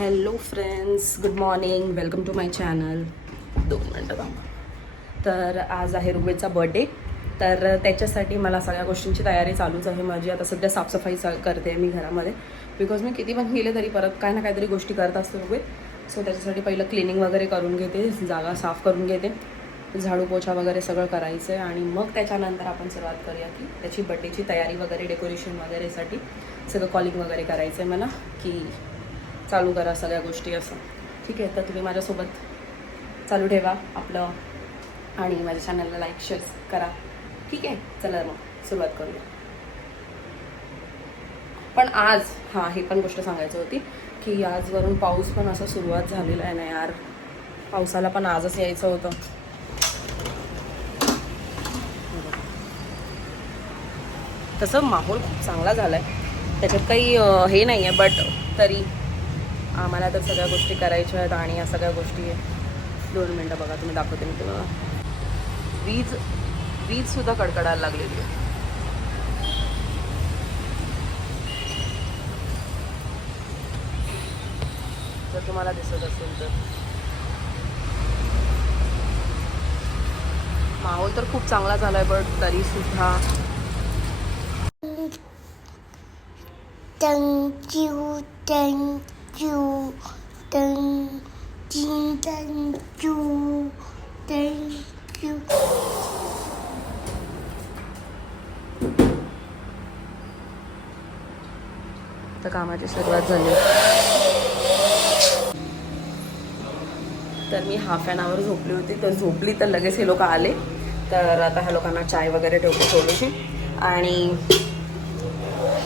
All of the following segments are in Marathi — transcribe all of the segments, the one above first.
Hello friends, good morning, welcome to my channel. 2 मिनटं थांबा. तर आज आहे ऋग्वेदचा बर्थडे, तर त्याच्यासाठी मला सगळ्या गोष्टींची तयारी चालूच आहे माझी. आता सध्या साफसफाई करते मी घरामध्ये, बिकॉज मी किती पण गेले तरी परत काय ना काहीतरी गोष्टी करत असतो ऋग्वेद. सो त्याच्यासाठी पहिलं क्लिनिंग वगैरे करून घेते, जागा साफ करून घेते, झाडू पोछा वगैरे सगळं करायचं आहे. आणि मग त्याच्यानंतर आपण सुरुवात करूया की त्याची बर्थडेची तयारी वगैरे, डेकोरेशन वगैरेसाठी सगळं कॉलिंग वगैरे करायचं आहे मला, की चालू करा सगळ्या गोष्टी असं. ठीक आहे, तर तुम्ही माझ्यासोबत चालू ठेवा आपलं आणि माझ्या चॅनलला लाईक शेअर करा. ठीक आहे, चला मग सुरुवात करूया. पण आज ही पण गोष्ट सांगायची होती की आजवरून पाऊस पण असा सुरुवात झालेला आहे ना यार. पावसाला पण आजच यायचं होतं. तसं माहोल खूप चांगला झाला आहे, त्याच्यात काही हे नाही आहे, बट तरी आम्हाला तर सगळ्या गोष्टी करायच्या आहेत. आणि या सगळ्या गोष्टी 2 मिनटं बघा, तुम्ही दाखवते मी तुम्हाला. वीजसुद्धा कडकडायला लागलेली आहे. जर तुम्हाला दिसत असेल तर माहोल तर खूप चांगला झाला आहे, बट तरीसुद्धा Thank you, thank you, thank you, thank you. तर कामाची सुरुवात झाली. तर मी हाफ ॲन आवर झोपली होती, तर झोपली तर लगेच हे लोक आले. तर आता ह्या लोकांना चाय वगैरे ठेवते थोडीशी, आणि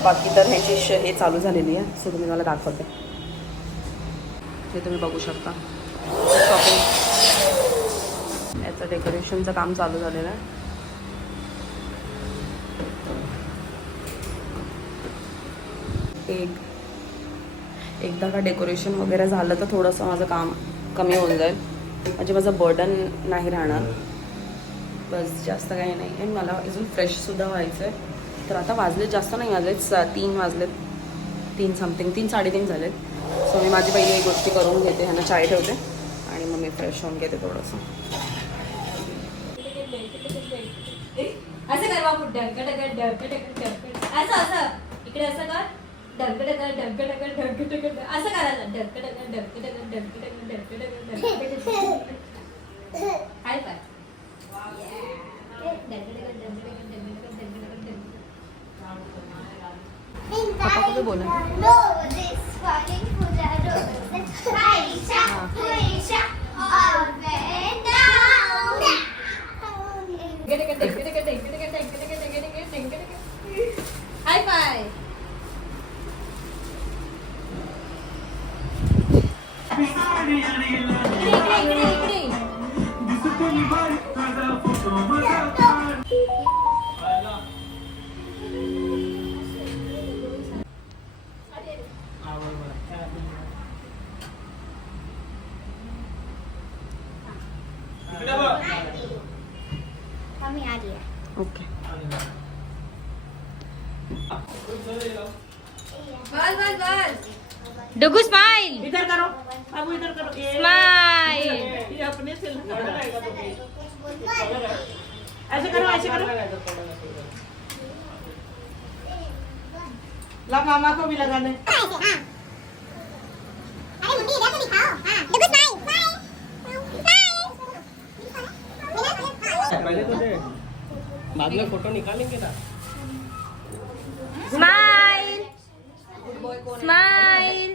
बाकी तर ह्याची हे चालू झालेली आहे. सो तुम्ही मला दाखवते, हे तुम्ही बघू शकता. शॉपिंग याचं डेकोरेशनचं काम चालू झालेलं आहे. एकदा का डेकोरेशन वगैरे झालं तर थोडंसं माझं काम कमी होऊन जाईल, म्हणजे माझं बर्डन नाही राहणार. बस जास्त काही नाही आहे. मला अजून फ्रेशसुद्धा व्हायचं आहे. तर आता वाजलेत, जास्त नाही वाजलेत, 3 वाजलेत, 3 समथिंग, 3 साडेतीन झालेत. सो मी माझी पहिली एक गोष्टी करून घेते, ह्यांना चाय ठेवते आणि मग मी फ्रेश होऊन घेते थोडंसं. असं कर बाबू, ढकढक ढकढक असं असं इकडे असं कर, ढकढक ढकढक ढकढक असं करायचं, ढकढक ढकढक ढकढक ढकढक हाय पाय. पापा कुठे बोला. हाय पाय. ओके. बस बस बस. डुगू स्माइल, इधर करो, अब इधर करो. स्माइल. ये अपने से ऐसे करो, ऐसे करो. ला मामा को भी लगा दे. पहले तो दे, बाद में फोटो निकालेंगे ना. Smile, smile.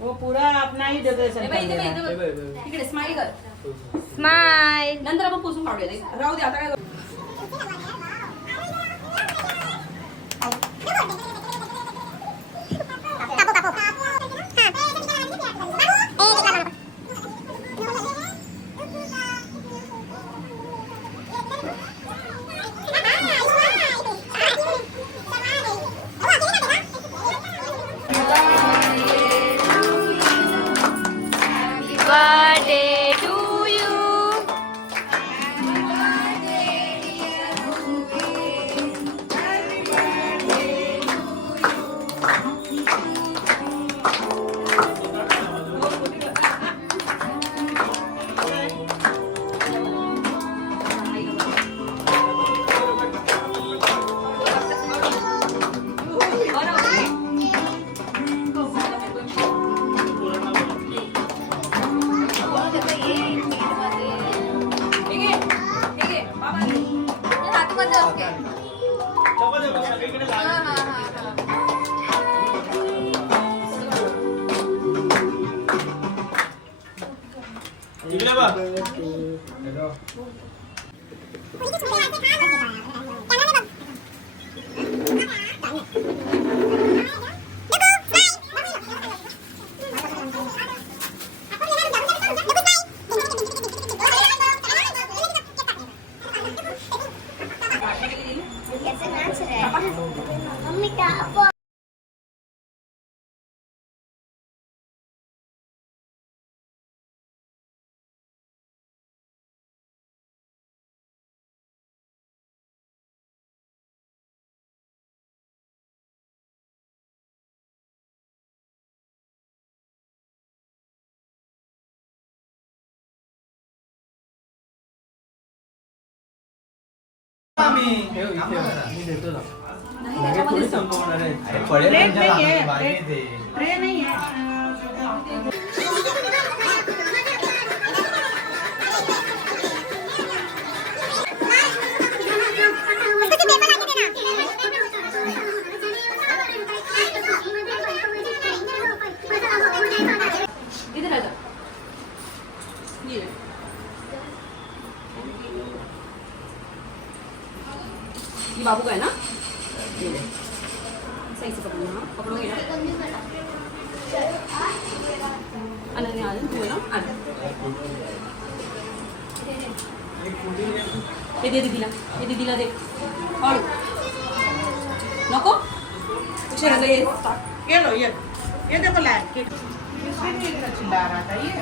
वो पूरा अपना ही डेकोरेशन कर दे रहा है. तिकडे स्माईल कर, स्माइल. नंतर आपण पुसून काढूया. राहू दे आता काय. Birthday to you. इकडे बघ. मम्मी का मी देतो ना. लगेच थोडी संपवणार आहे. अरे पडेल प्लेट तुमच्या नाही आहे. बाकी आहे ते. ट्रे नाही आहे. इथे राजा ये. ये बाबू का है ना? ये ले. सही से पकड़ना. हाँ, पकड़ोगे ना? अनन्या आ जा, तू है ना? आ जा. ये दे दीदीला दे. और नको उसे रंग ये. ये लो ये देखो लाइट इसमें नहीं इतना चिल्ला रहा था ये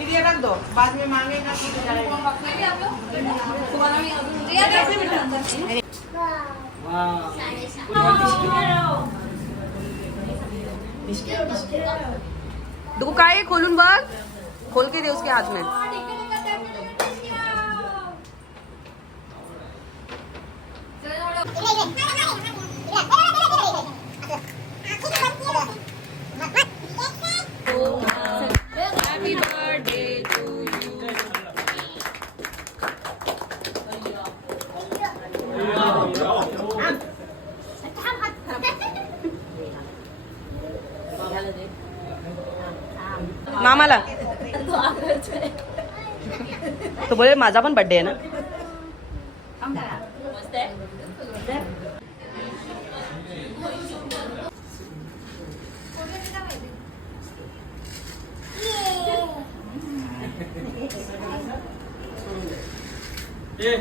फिर ये रख दो बाद में मांगेगा तो जाएगा डुगू काय आहे? खोलून बघ. खोल के दे उसके हाथ में. Happy birthday to you. मामाला तो बोले माझा पण बर्थडे आहे ना. मस्त आहे. ए.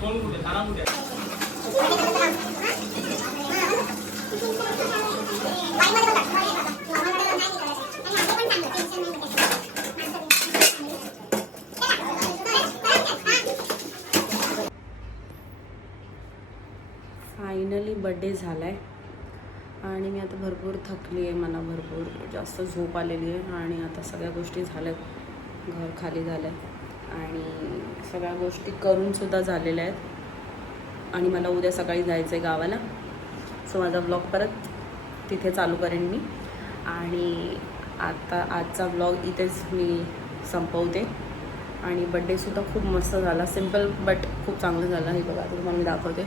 कोण कुठे? खाना कुठे? फायनली बड्डे झाला आहे आणि मी आता भरपूर थकली आहे. मला भरपूर जास्त झोप आलेली आहे आणि आता सगळ्या गोष्टी झाल्यात. घर खाली झालं आहे आणि सगळ्या गोष्टी करूनसुद्धा झालेल्या आहेत आणि मला उद्या सकाळी जायचं आहे गावाला. सो माझा व्लॉग परत तिथे चालू करेन मी आणि आता आजचा व्लॉग इथेच मी संपवते. आणि बड्डेसुद्धा खूप मस्त झाला. सिम्पल बट खूप चांगलं झालं. हे बघा आता तुम्हाला मी दाखवते.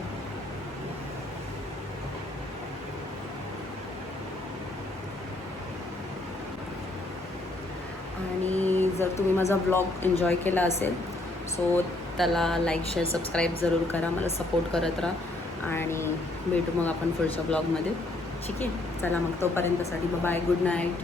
आणि जर तुम्ही माझा ब्लॉग एन्जॉय केला असेल सो त्याला लाईक शेअर सबस्क्राईब जरूर करा. मला सपोर्ट करत राहा आणि भेटू मग आपण पुढच्या ब्लॉगमध्ये. ठीक आहे. चला मग तोपर्यंतसाठी बाय. Good night.